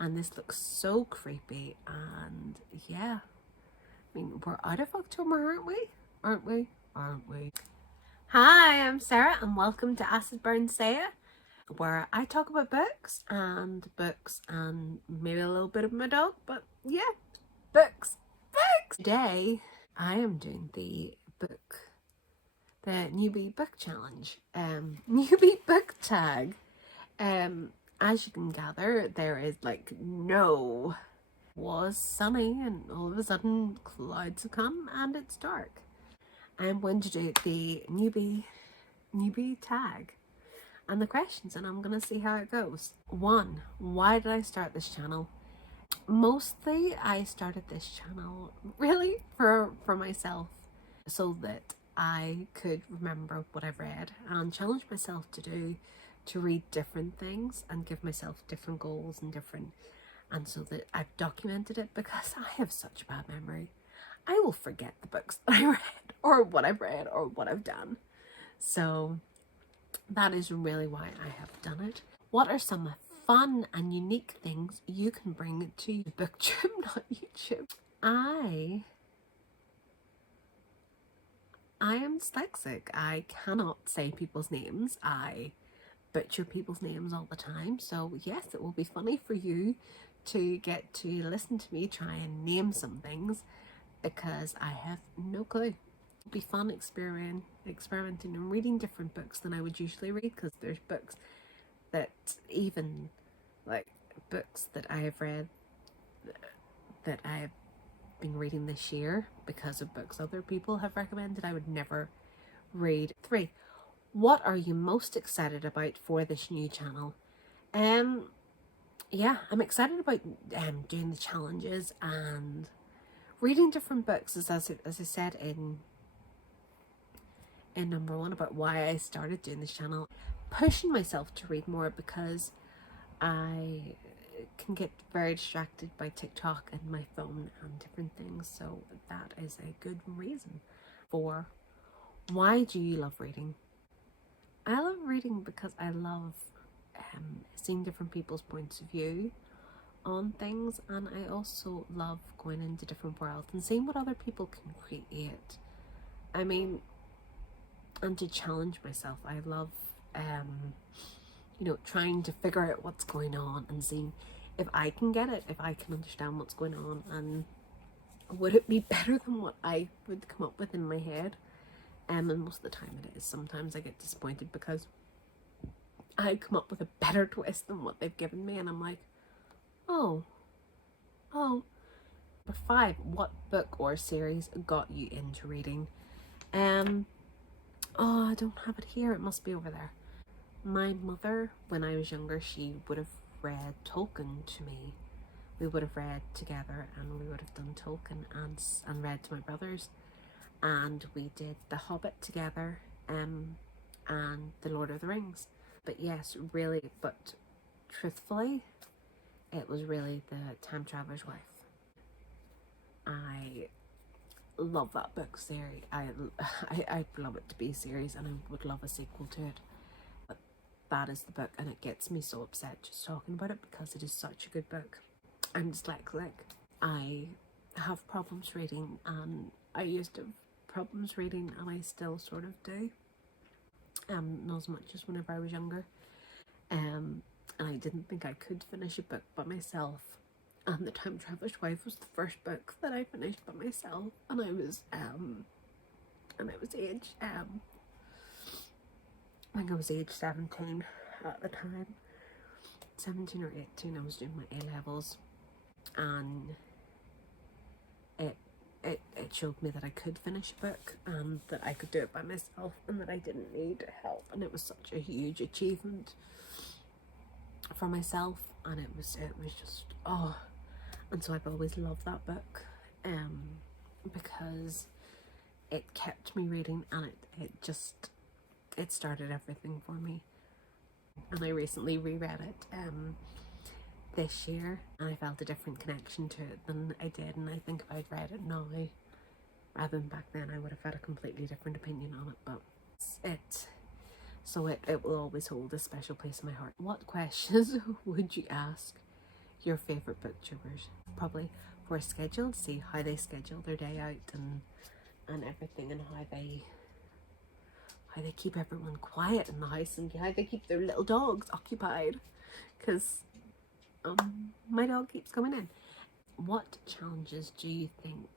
and this looks so creepy. And yeah, I mean, we're out of October, aren't we? Aren't we? Aren't we? Hi, I'm Sarah, and welcome to Acid Burn Saya, where I talk about books and maybe a little bit of my dog, but yeah, books. Today, I am doing the newbie book challenge, newbie book tag. As you can gather, there is like no, was sunny and all of a sudden clouds have come and it's dark. I'm going to do the newbie tag and the questions, and I'm gonna see how it goes. 1, why did I start this channel? Mostly I started this channel really for myself, so that I could remember what I've read and challenge myself to read different things and give myself different goals and so that I've documented it, because I have such a bad memory. I will forget the books that I read or what I've read or what I've done. So that is really why I have done it. What are some fun and unique things you can bring to Booktube, not YouTube? I am dyslexic. I cannot say people's names. I butcher people's names all the time. So yes, it will be funny for you to get to listen to me try and name some things, because I have no clue. It'll be fun experimenting and reading different books than I would usually read, because there's books that, even like books that I have read that I have been reading this year because of books other people have recommended, I would never read. 3, what are you most excited about for this new channel? Yeah, I'm excited about doing the challenges and reading different books, as I said in number 1 about why I started doing this channel. Pushing myself to read more, because I can get very distracted by TikTok and my phone and different things, so that is a good reason. 4, why do you love reading? I love reading because I love seeing different people's points of view on things, and I also love going into different worlds and seeing what other people can create. I mean, and to challenge myself. I love trying to figure out what's going on and seeing if I can get it, if I can understand what's going on, and would it be better than what I would come up with in my head. And most of the time it is. Sometimes I get disappointed because I come up with a better twist than what they've given me, and I'm like, oh. Number 5, what book or series got you into reading? I don't have it here, it must be over there. My mother, when I was younger, she would have read Tolkien to me. We would have read together, and we would have done Tolkien and read to my brothers, and we did The Hobbit together and The Lord of the Rings. But yes, really, but truthfully, it was really The Time Traveler's Wife. I love that book series. I love it to be a series, and I would love a sequel to it. But that is the book, and it gets me so upset just talking about it, because it is such a good book. I'm dyslexic. I have problems reading, and I used to have problems reading, and I still sort of do. Not as much as whenever I was younger. And I didn't think I could finish a book by myself. And The Time Traveler's Wife was the first book that I finished by myself, and I was age I think I was age 17 at the time. 17 or 18, I was doing my A-levels, and it showed me that I could finish a book, and that I could do it by myself, and that I didn't need help, and it was such a huge achievement for myself, and it was just, and so I've always loved that book, because it kept me reading, and it started everything for me. And I recently reread it this year, and I felt a different connection to it than I did, and I think if I'd read it now rather than back then, I would have had a completely different opinion on it. But it will always hold a special place in my heart. What questions would you ask your favourite booktubers, probably for a schedule, to see how they schedule their day out and everything, and how they keep everyone quiet in the house, and how they keep their little dogs occupied, because my dog keeps coming in. What challenges do you think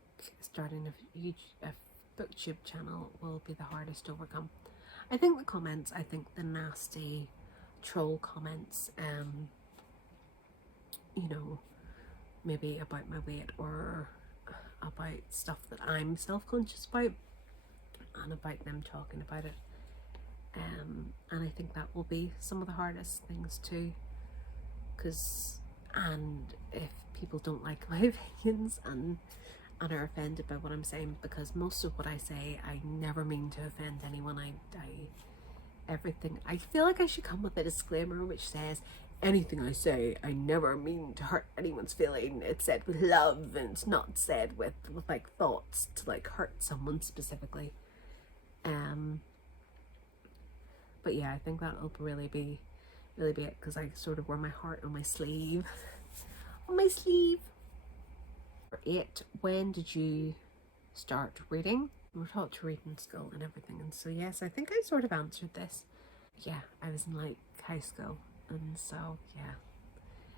starting a booktube channel will be the hardest to overcome? I think the comments. I think the nasty troll comments, you know, maybe about my weight or about stuff that I'm self-conscious about, and about them talking about it. And I think that will be some of the hardest things too, and if people don't like my opinions and are offended by what I'm saying, because most of what I say, I never mean to offend anyone. Everything, I feel like I should come with a disclaimer which says anything I say, I never mean to hurt anyone's feeling. It's said with love, and it's not said with like thoughts to like hurt someone specifically. But yeah, I think that'll really be it, because I sort of wear my heart on my sleeve. On my sleeve. 8. When did you start reading? We were taught to read in school and everything, and so yes, I think I sort of answered this. Yeah, I was in like high school, and so yeah,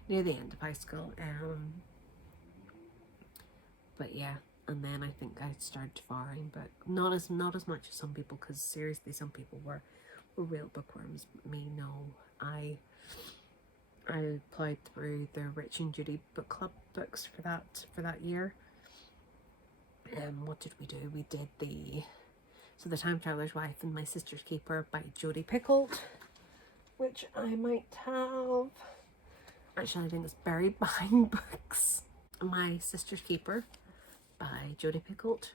near the end of high school. But yeah, and then I think I started devouring, but not as much as some people, because seriously, some people were real bookworms. Me, no. I applied through the Rich and Judy book club books for that year. What did we do? We did the Time Traveler's Wife and My Sister's Keeper by Jodi Picoult, which I might have. Actually, I think it's buried behind books. My Sister's Keeper by Jodi Picoult.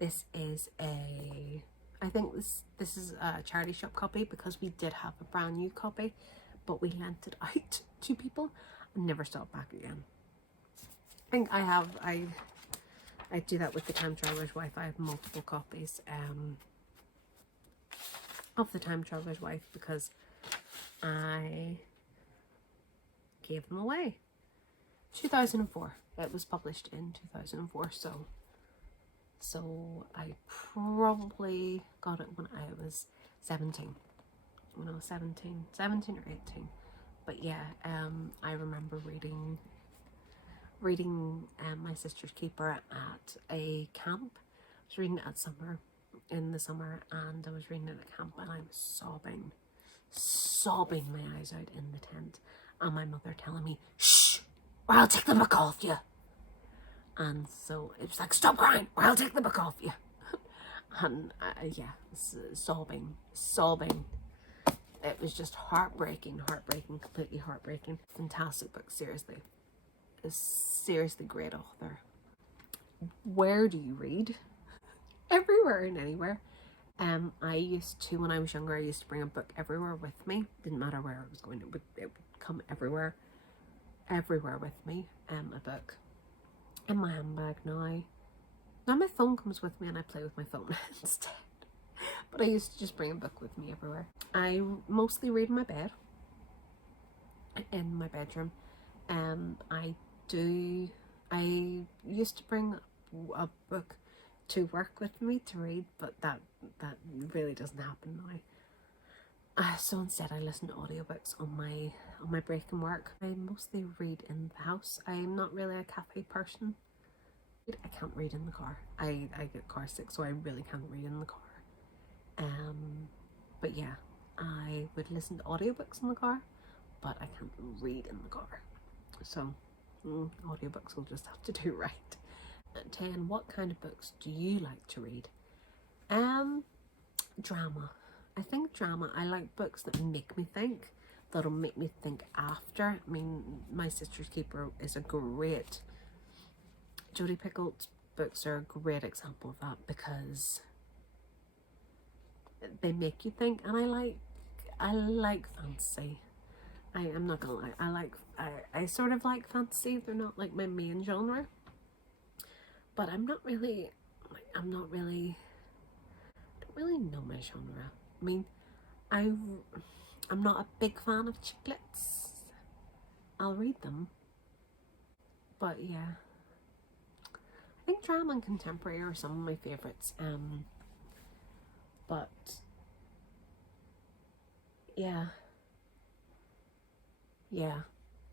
This is I think this is a charity shop copy, because we did have a brand new copy, but we lent it out to people and never saw it back again. I think I do that with the Time Traveler's Wife. I have multiple copies of the Time Traveler's Wife, because I gave them away. 2004. It was published in 2004, so I probably got it when I was 17. When I was 17 or 18. But yeah, I remember reading My Sister's Keeper at a camp. I was reading it in the summer, and I was reading it at camp, and I was sobbing my eyes out in the tent, and my mother telling me, "Shh, or I'll take the book off you." And so it was like, "Stop crying, or I'll take the book off you." And yeah, sobbing. It was just heartbreaking, completely heartbreaking. Fantastic book, seriously. A seriously great author. Where do you read? Everywhere and anywhere. I used to, when I was younger, I used to bring a book everywhere with me. Didn't matter where I was going, it would come everywhere with me. A book in my handbag now. Now my phone comes with me, and I play with my phone instead. But I used to just bring a book with me everywhere. I mostly read in my bed, in my bedroom. I used to bring a book to work with me to read, but that really doesn't happen now. So instead, I listen to audiobooks on my break in work. I mostly read in the house. I'm not really a cafe person. I can't read in the car. I get car sick, so I really can't read in the car. But yeah, I would listen to audiobooks in the car, but I can't read in the car. So audiobooks will just have to do right. 10. What kind of books do you like to read? Drama. I think drama. I like books that make me think, that'll make me think after. I mean, My Sister's Keeper is a great... Jodi Picoult's books are a great example of that, because they make you think, and I like fantasy. I'm not gonna lie, I sort of like fantasy. They're not like my main genre, but I don't really know my genre. I mean, I'm not a big fan of chick lit. I'll read them. But yeah, I think drama and contemporary are some of my favourites. But yeah,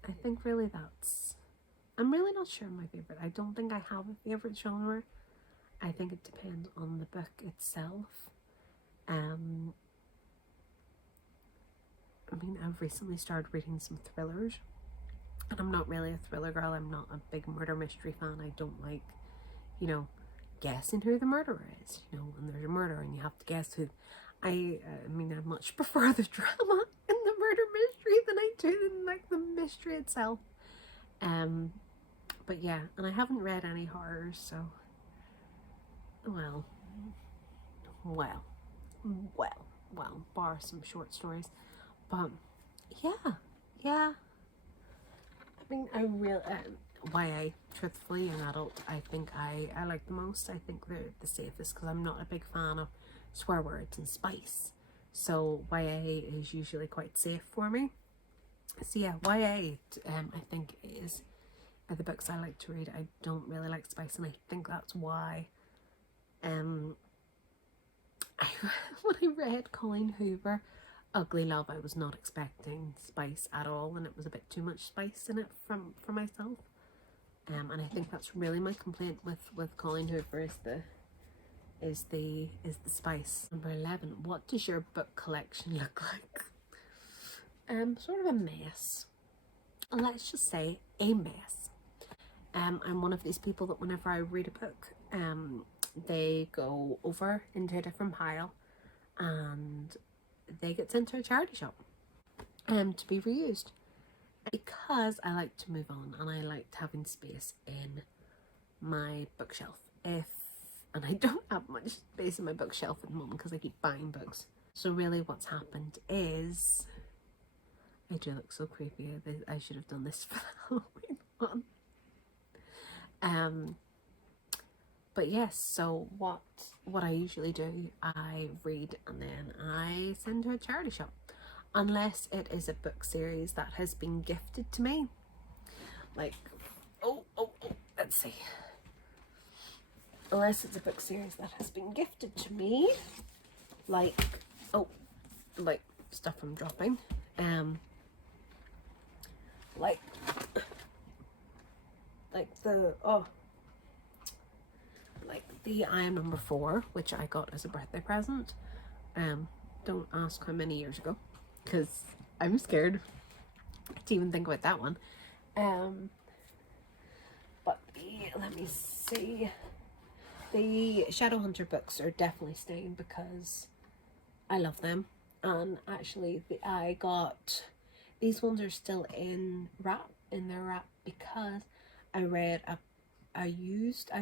I think really I'm really not sure my favourite. I don't think I have a favourite genre. I think it depends on the book itself. I mean, I've recently started reading some thrillers, and I'm not really a thriller girl. I'm not a big murder mystery fan. I don't like, guessing who the murderer is. When there's a murder and you have to guess who. I mean, I much prefer the drama in the murder mystery than I do in like the mystery itself. But yeah, and I haven't read any horrors, so well, bar some short stories. But yeah. I mean, I really YA, truthfully, an adult, I think I like the most. I think they're the safest because I'm not a big fan of swear words and spice. So YA is usually quite safe for me. So yeah, YA, I think are the books I like to read. I don't really like spice, and I think that's why. When I read Colleen Hoover, Ugly Love, I was not expecting spice at all, and it was a bit too much spice in it for myself. And I think that's really my complaint with Colleen Hoover is the spice. Number 11. What does your book collection look like? Sort of a mess. Let's just say a mess. I'm one of these people that whenever I read a book, they go over into a different pile and they get sent to a charity shop to be reused, because I like to move on and I liked having space in my bookshelf. And I don't have much space in my bookshelf at the moment because I keep buying books. So really what's happened is, I do look so creepy. I should have done this for the Halloween one. But yes, so what I usually do, I read and then I send to a charity shop. Unless it is a book series that has been gifted to me. Like, let's see. Unless it's a book series that has been gifted to me. Like stuff I'm dropping. Like the I Am Number 4, which I got as a birthday present. Don't ask how many years ago, because I'm scared to even think about that one. But let me see. The Shadowhunter books are definitely staying because I love them. And actually, I got these ones are still in their wrap because I read I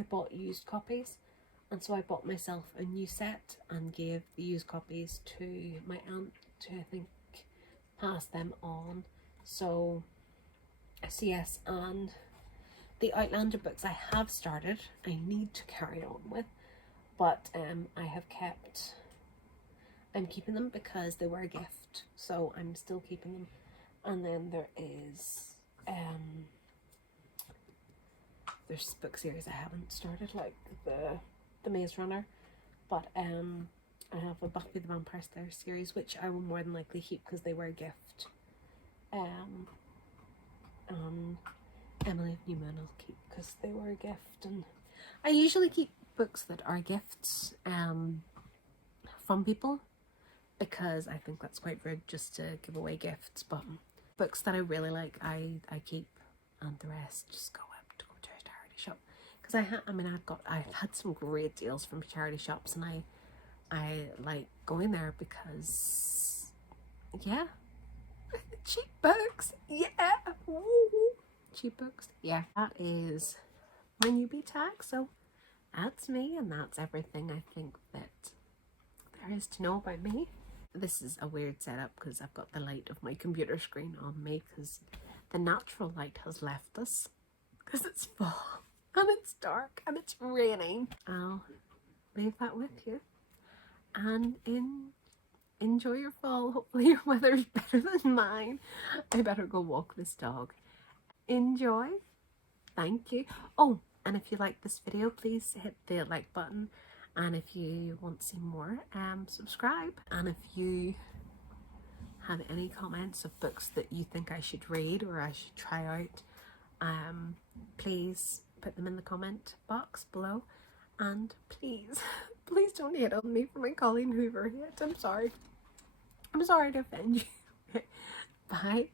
bought used copies, and so I bought myself a new set and gave the used copies to my aunt to, I think, pass them on. So yes, and the Outlander books I have started, I need to carry on with, but I'm keeping them because they were a gift, so I'm still keeping them. And then there's book series I haven't started, like the Maze Runner, but I have a Buffy the Vampire Slayer series, which I will more than likely keep because they were a gift. Emily of New Moon I'll keep because they were a gift, and I usually keep books that are gifts from people because I think that's quite rude just to give away gifts. But books that I really like, I keep, and the rest just go to a charity shop because I've had some great deals from charity shops, and I like going there because cheap books, woo. Cheap books, that is my newbie tag. So that's me, and that's everything I think that there is to know about me. This is a weird setup because I've got the light of my computer screen on me because the natural light has left us because it's fall and it's dark and it's raining. I'll leave that with you, and enjoy your fall. Hopefully your weather's better than mine. I better go walk this dog. enjoy. Thank you. Oh, and if you like this video, please hit the like button. And if you want to see more, subscribe. And if you have any comments of books that you think I should read or I should try out, please put them in the comment box below. And please, please don't hate on me for my Colleen Hoover hate. I'm sorry. I'm sorry to offend you. Bye.